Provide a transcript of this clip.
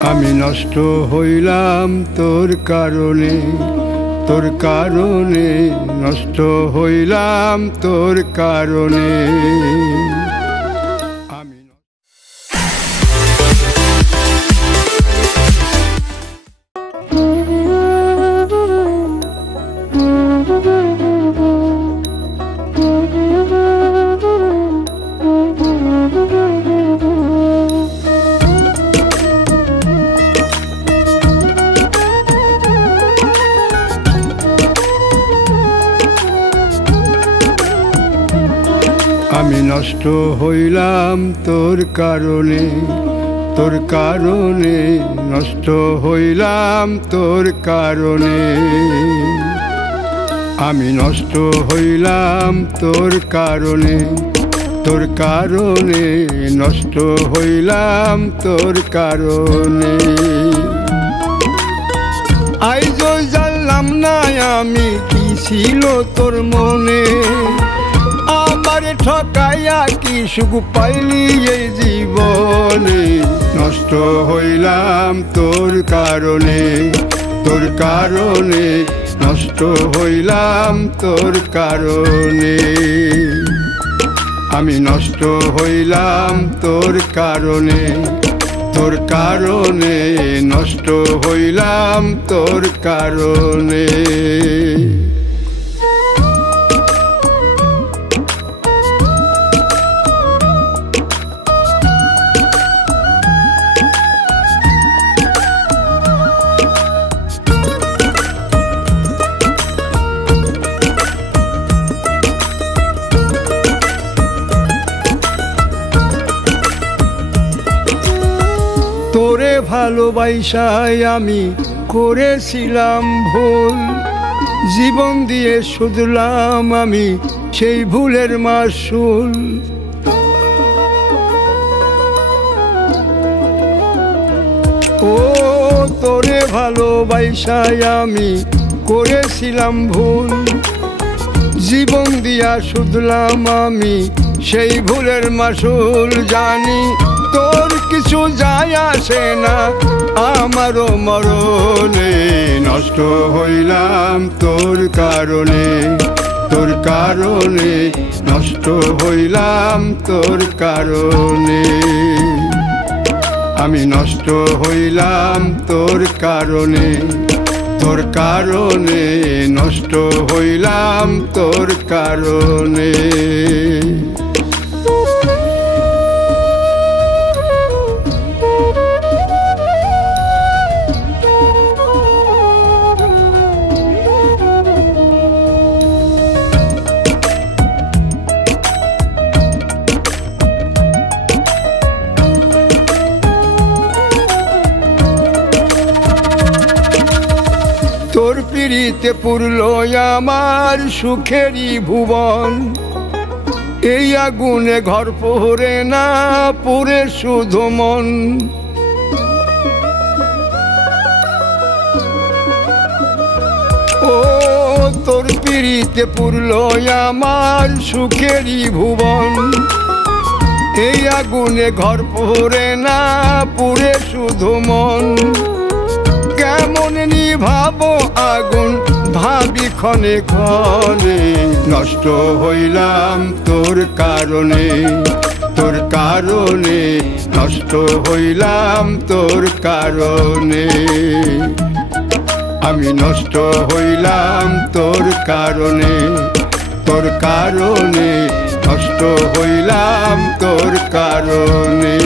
আমি নষ্ট হইলাম তোর কারণে, তোর কারণে নষ্ট হইলাম তোর কারণে। আমি নষ্ট হইলাম তোর কারণে, তোর কারণে নষ্ট হইলাম তোর কারণে। আমি নষ্ট হইলাম তোর কারণে, তোর কারণে নষ্ট হইলাম তোর কারণে। আইজ জানলাম না আমি কি ছিল তোর মনে, আমারে ঠকাইয়া কি সুখ পাইলি এই জীবনে। নষ্ট হইলাম তোর কারণে, তোর কারণে নষ্ট হইলাম তোর কারণে। আমি নষ্ট হইলাম তোর কারণে, তোর কারণে নষ্ট হইলাম তোর কারণে। তোরে ভালোবাসায় আমি করেছিলাম ভুল, জীবন দিয়ে শুধলাম আমি সেই ভুলের মাসুল। ও তোরে ভালোবাসায় আমি করেছিলাম ভুল, জীবন দিয়া শুধলাম আমি সেই ভুলের মাসুল। জানি তোর কিছু যায় আসে না আমারও মরণে। নষ্ট হইলাম তোর কারণে, তোর কারণে নষ্ট হইলাম তোর কারণে। আমি নষ্ট হইলাম তোর কারণে, তোর কারণে নষ্ট হইলাম তোর কারণে। তোর পিড়িতে পুরল আমার সুখেরই ভুবন, এই আগুনে ঘর পোড়ে না পুরে শুধু মন। ও তোর পিড়িতে পুরল আমার সুখেরই ভুবন, এই আগুনে ঘর পোড়ে না পুরে শুধু মন। কেমন নিভাবো আগুন ভাবি ক্ষণে ক্ষণে। নষ্ট হইলাম তোর কারণে, তোর কারণে নষ্ট হইলাম তোর কারণে। আমি নষ্ট হইলাম তোর কারণে, তোর কারণে নষ্ট হইলাম তোর কারণে।